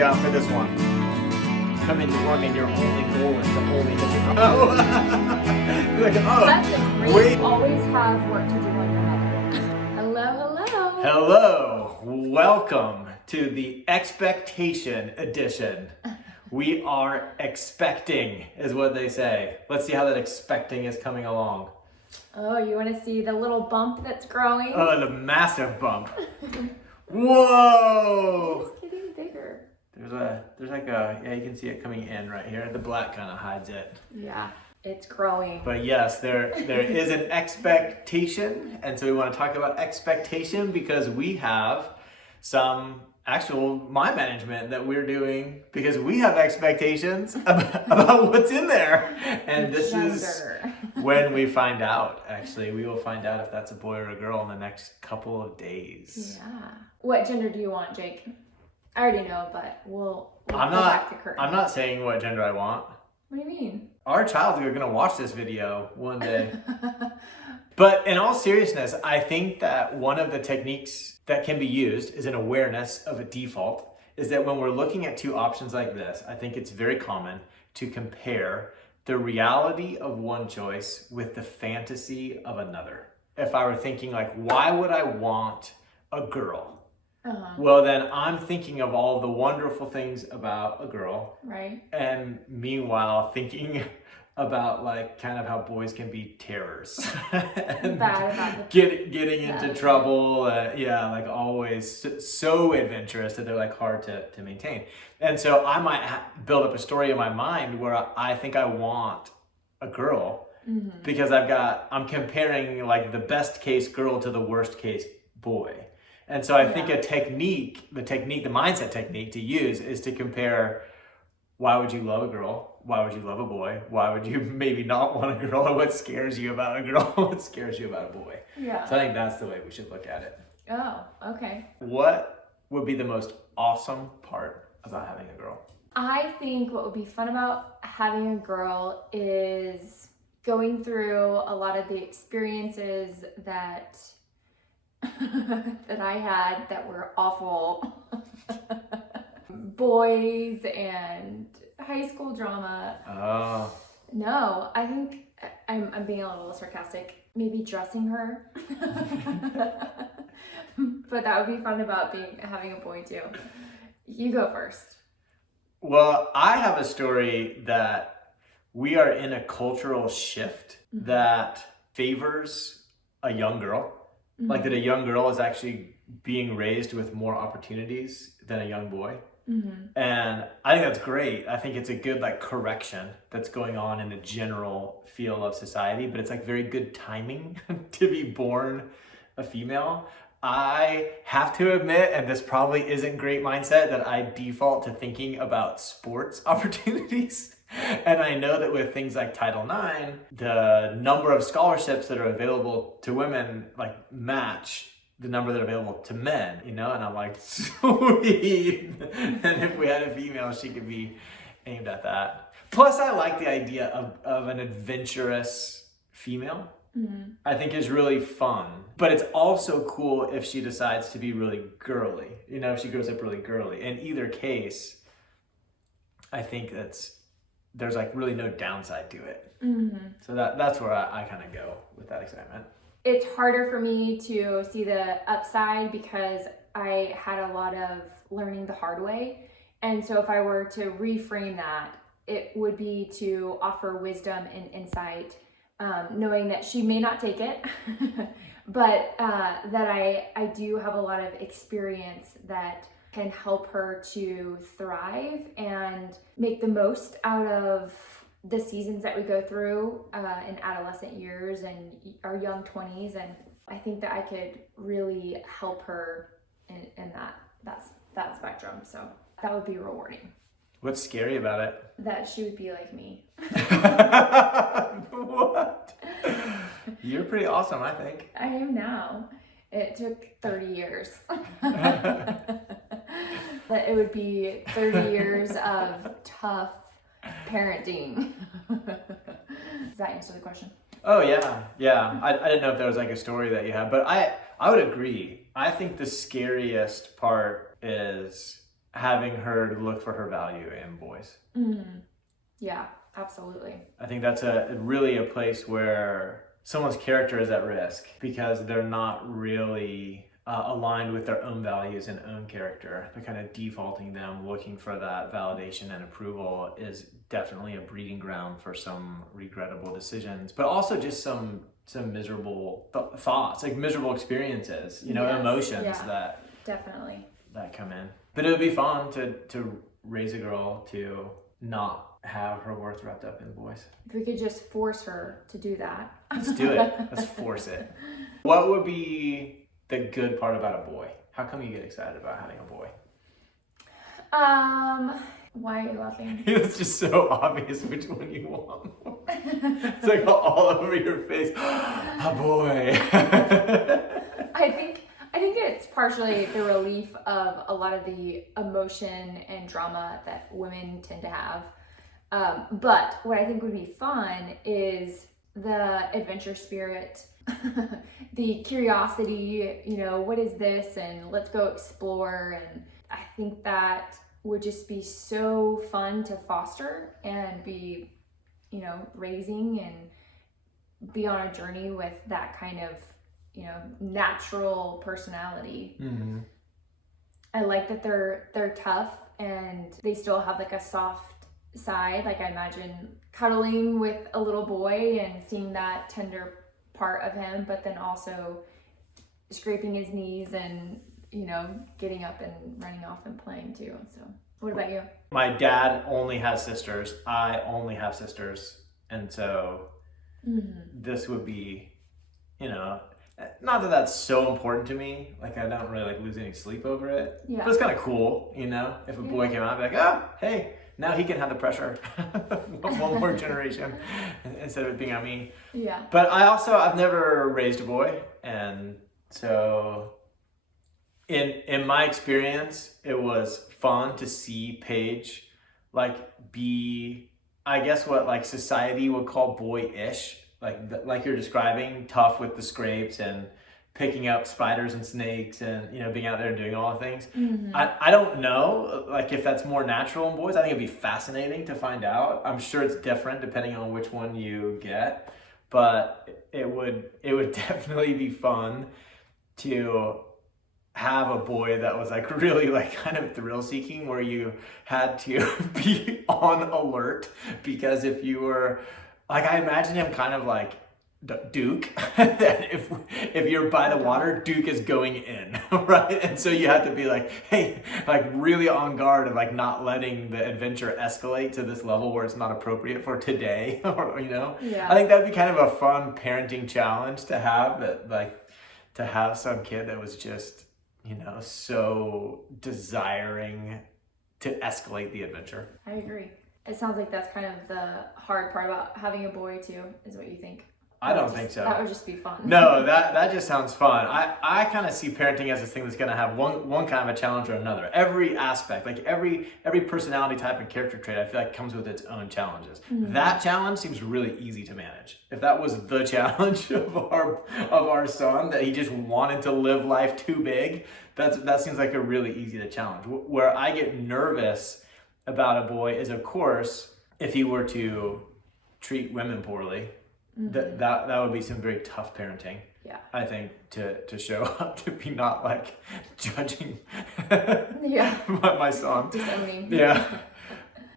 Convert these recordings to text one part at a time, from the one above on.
got for this one? Come into work and your only goal is to only hit the goal. Like, oh, That's a great. wait. Always have work to do on your mother. Hello, hello. Hello, welcome to the expectation edition. We are expecting, is what they say. Let's see how that expecting is coming along. Oh, you want to see the little bump that's growing? Oh, the massive bump. Whoa! It's getting bigger. There's like a, yeah, you can see it coming in right here. The black kind of hides it. Yeah, it's growing. But yes, there is an expectation. And so we want to talk about expectation because we have some actual mind management that we're doing because we have expectations about what's in there. And this is when we find out, actually. We will find out if that's a boy or a girl in the next couple of days. Yeah. What gender do you want, Jake? I already know, but we'll pull back the curtain. I'm not saying what gender I want. What do you mean? Our child is going to watch this video one day. But in all seriousness, I think that one of the techniques that can be used is an awareness of a default, is that when we're looking at two options like this, I think it's very common to compare the reality of one choice with the fantasy of another. If I were thinking like, why would I want a girl? Well, then I'm thinking of all the wonderful things about a girl. Right. And meanwhile, thinking about like kind of how boys can be terrors. And Bad about getting into trouble. Yeah, like always so adventurous that they're like hard to maintain. And so I might build up a story in my mind where I think I want a girl because I'm comparing like the best case girl to the worst case boy. And so I think the mindset technique to use is to compare, why would you love a girl? Why would you love a boy? Why would you maybe not want a girl? What scares you about a girl? What scares you about a boy? Yeah. So I think that's the way we should look at it. Oh, okay. What would be the most awesome part about having a girl? I think what would be fun about having a girl is going through a lot of the experiences that that I had that were awful. Boys and high school drama. Oh. No, I think I'm being a little sarcastic. Maybe dressing her. But that would be fun about having a boy too. You go first. Well, I have a story that we are in a cultural shift that favors a young girl. Like that a young girl is actually being raised with more opportunities than a young boy. And I think that's great. I think it's a good like correction that's going on in the general feel of society, but it's like very good timing to be born a female. I have to admit, and this probably isn't great mindset, that I default to thinking about sports opportunities. And I know that with things like Title IX, the number of scholarships that are available to women like match the number that are available to men, you know? And I'm like, sweet. And if we had a female, she could be aimed at that. Plus, I like the idea of an adventurous female. I think is really fun. But it's also cool if she decides to be really girly, you know, if she grows up really girly. In either case, I think there's like really no downside to it. So that's where I kind of go with that excitement. It's harder for me to see the upside because I had a lot of learning the hard way. And so if I were to reframe that, it would be to offer wisdom and insight, knowing that she may not take it, but that I do have a lot of experience that can help her to thrive and make the most out of the seasons that we go through in adolescent years and our young 20s. And I think that I could really help her in that spectrum. So that would be rewarding. What's scary about it? That she would be like me. What? You're pretty awesome, I think. I am now. It took 30 years. But it would be 30 years of tough parenting. Does that answer the question? Oh yeah. I didn't know if there was like a story that you had, but I would agree. I think the scariest part is having her look for her value in boys. Yeah, absolutely. I think that's really a place where someone's character is at risk because they're not really aligned with their own values and own character. They're kind of defaulting them, looking for that validation and approval is definitely a breeding ground for some regrettable decisions, but also just some miserable thoughts, like miserable experiences, emotions that definitely that come in. But it would be fun to raise a girl to not have her worth wrapped up in boys. If we could just force her to do that. Let's do it. Let's force it. What would be the good part about a boy? How come you get excited about having a boy? Why are you laughing? It's just so obvious which one you want. It's like all over your face. A boy. I think it's partially the relief of a lot of the emotion and drama that women tend to have. But what I think would be fun is the adventure spirit, the curiosity, what is this? And let's go explore. And I think that would just be so fun to foster and be, raising and be on a journey with that kind of, natural personality. Mm-hmm. I like that they're tough and they still have like a soft side. Like I imagine cuddling with a little boy and seeing that tender part of him, but then also scraping his knees and getting up and running off and playing too. So what about you? My dad only has sisters. I only have sisters. And so this would be, not that that's so important to me. Like I don't really like lose any sleep over it. Yeah. But it's kind of cool, if a boy came out, I'd be like, hey, now he can have the pressure. One more generation instead of it being on me. Yeah. But I've never raised a boy. And so in my experience, it was fun to see Paige be, I guess what like society would call boy-ish. Like you're describing, tough with the scrapes and picking up spiders and snakes and being out there doing all the things. Mm-hmm. I don't know like if that's more natural in boys. I think it'd be fascinating to find out. I'm sure it's different depending on which one you get, but it would definitely be fun to have a boy that was like really like kind of thrill seeking, where you had to be on alert because if you were like, I imagine him kind of like Duke, that if you're by the water, Duke is going in, right? And so you have to be like, hey, like really on guard of like not letting the adventure escalate to this level where it's not appropriate for today, or Yeah. I think that'd be kind of a fun parenting challenge to have, that like to have some kid that was just so desiring to escalate the adventure. I agree. It sounds like that's kind of the hard part about having a boy too, is what you think. I don't think so. That would just be fun. No, that just sounds fun. I kind of see parenting as this thing that's going to have one kind of a challenge or another. Every aspect, like every personality type and character trait, I feel like comes with its own challenges. Mm-hmm. That challenge seems really easy to manage. If that was the challenge of our son, that he just wanted to live life too big, that seems like a really easy to challenge. Where I get nervous about a boy is, of course, if he were to treat women poorly. Mm-hmm. That would be some very tough parenting. Yeah. I think to show up to be not like judging my son. Disowning. Yeah.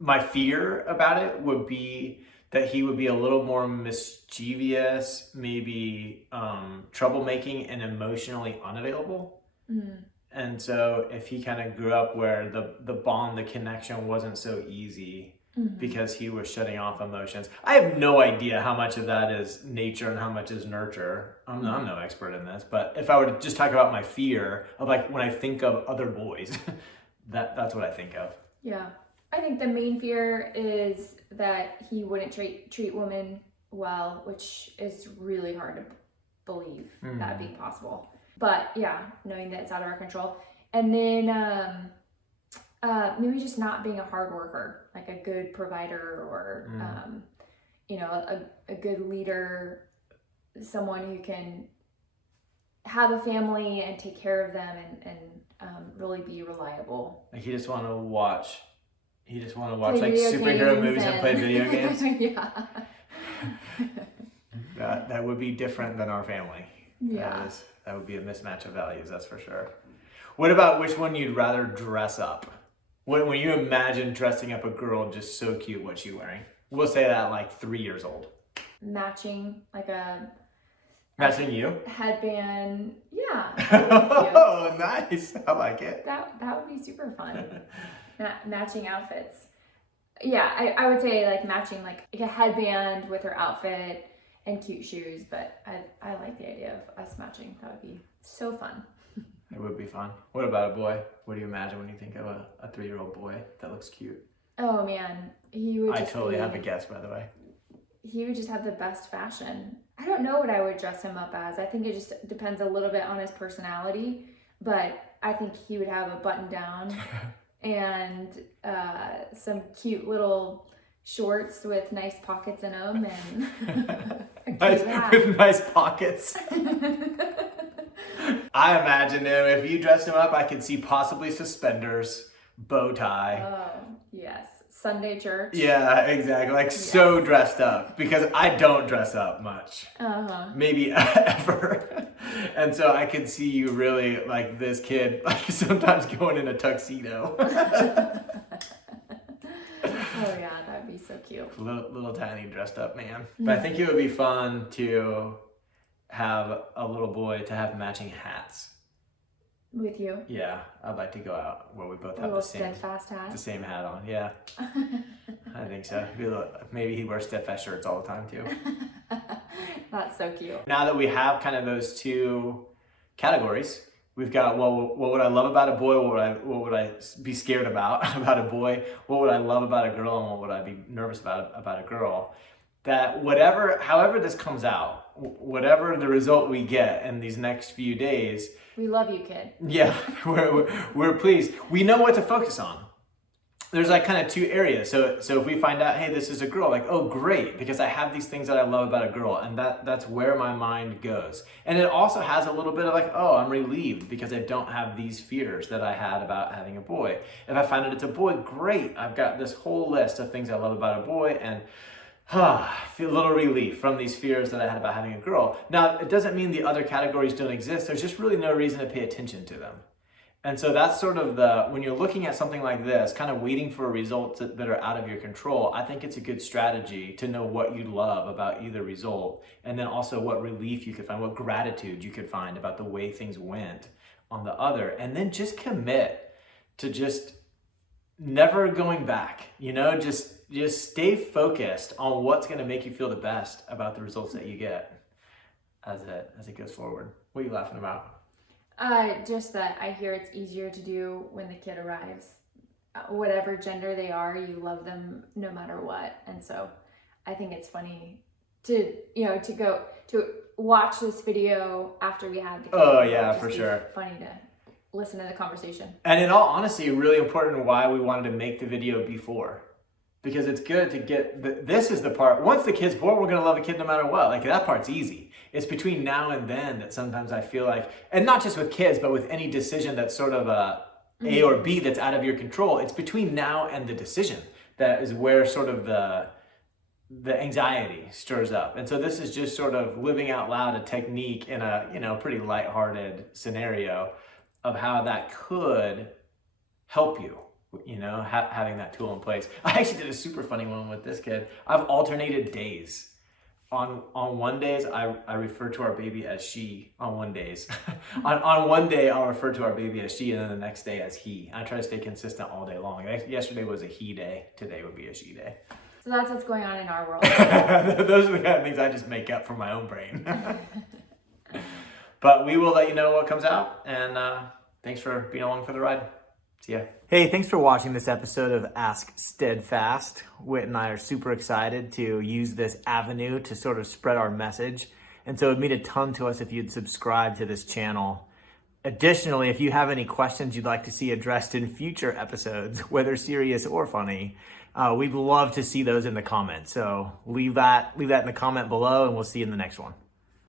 My fear about it would be that he would be a little more mischievous, maybe troublemaking and emotionally unavailable. Mm. And so if he kind of grew up where the bond, the connection wasn't so easy, because he was shutting off emotions. I have no idea how much of that is nature and how much is nurture. I'm no expert in this, but if I were to just talk about my fear of like when I think of other boys, that's what I think of. Yeah. I think the main fear is that he wouldn't treat women well, which is really hard to believe that being possible. But yeah, knowing that it's out of our control. And then maybe just not being a hard worker, like a good provider or, a good leader, someone who can have a family and take care of them and really be reliable. Like he just want to watch like Play video superhero games movies and play video games. Yeah. That would be different than our family. Yeah. That would be a mismatch of values, that's for sure. What about which one you'd rather dress up? When you imagine dressing up a girl just so cute, what's she wearing? We'll say that like 3 years old. Matching, like a Matching you? headband. Yeah. Oh, nice. I like it. That would be super fun. Matching outfits. Yeah, I would say like matching like a headband with her outfit and cute shoes, but I like the idea of us matching. That would be so fun. It would be fun. What about a boy? What do you imagine when you think of a 3-year-old boy that looks cute? Oh man, he would. I totally have a guess, by the way. He would just have the best fashion. I don't know what I would dress him up as. I think it just depends a little bit on his personality, but I think he would have a button down and some cute little shorts with nice pockets in them and with nice pockets. I imagine him, if you dressed him up, I could see possibly suspenders, bow tie. Oh, yes. Sunday church. Yeah, exactly. Like so dressed up, because I don't dress up much. Maybe ever. And so I could see you really like this kid, like sometimes going in a tuxedo. Oh yeah, that'd be so cute. Little tiny dressed up man. But I think it would be fun to have a little boy to have matching hats. With you? Yeah, I'd like to go out where we both have the Steadfast hat. The same hat on. Yeah, I think so. Maybe he wears Steadfast shirts all the time too. That's so cute. Now that we have kind of those two categories, we've got what would I love about a boy? What would I be scared about a boy? What would I love about a girl? And what would I be nervous about a girl? That however this comes out, whatever the result we get in these next few days. We love you, kid. Yeah, we're pleased. We know what to focus on. There's like kind of two areas. So if we find out, hey, this is a girl, like, oh, great, because I have these things that I love about a girl, and that's where my mind goes. And it also has a little bit of like, oh, I'm relieved because I don't have these fears that I had about having a boy. If I find out it's a boy, great. I've got this whole list of things I love about a boy, and feel a little relief from these fears that I had about having a girl. Now, it doesn't mean the other categories don't exist. There's just really no reason to pay attention to them. And so that's sort of when you're looking at something like this, kind of waiting for results that are out of your control, I think it's a good strategy to know what you love about either result, and then also what relief you could find, what gratitude you could find about the way things went on the other, and then just commit to just never going back, just stay focused on what's going to make you feel the best about the results that you get as it goes forward. What are you laughing about? Just that I hear it's easier to do when the kid arrives. Whatever gender they are, you love them no matter what. And so I think it's funny to go to watch this video after we have the kid. Oh yeah, for sure. Funny to listen to the conversation. And in all honesty, really important why we wanted to make the video before. Because it's good to get, this is the part, once the kid's born, we're going to love a kid no matter what. Like that part's easy. It's between now and then that sometimes I feel like, and not just with kids, but with any decision that's sort of A or B that's out of your control. It's between now and the decision that is where sort of the anxiety stirs up. And so this is just sort of living out loud a technique in a pretty lighthearted scenario of how that could help you. Having that tool in place. I actually did a super funny one with this kid. I've alternated days. On one days, I refer to our baby as she. On one days, on one day, I'll refer to our baby as she, and then the next day as he. I try to stay consistent all day long. Yesterday was a he day. Today would be a she day. So that's what's going on in our world. Those are the kind of things I just make up for my own brain. But we will let you know what comes out, and thanks for being along for the ride. See ya. Hey, thanks for watching this episode of Ask Steadfast. Whit and I are super excited to use this avenue to sort of spread our message. And so it would mean a ton to us if you'd subscribe to this channel. Additionally, if you have any questions you'd like to see addressed in future episodes, whether serious or funny, we'd love to see those in the comments. So leave that in the comment below, and we'll see you in the next one.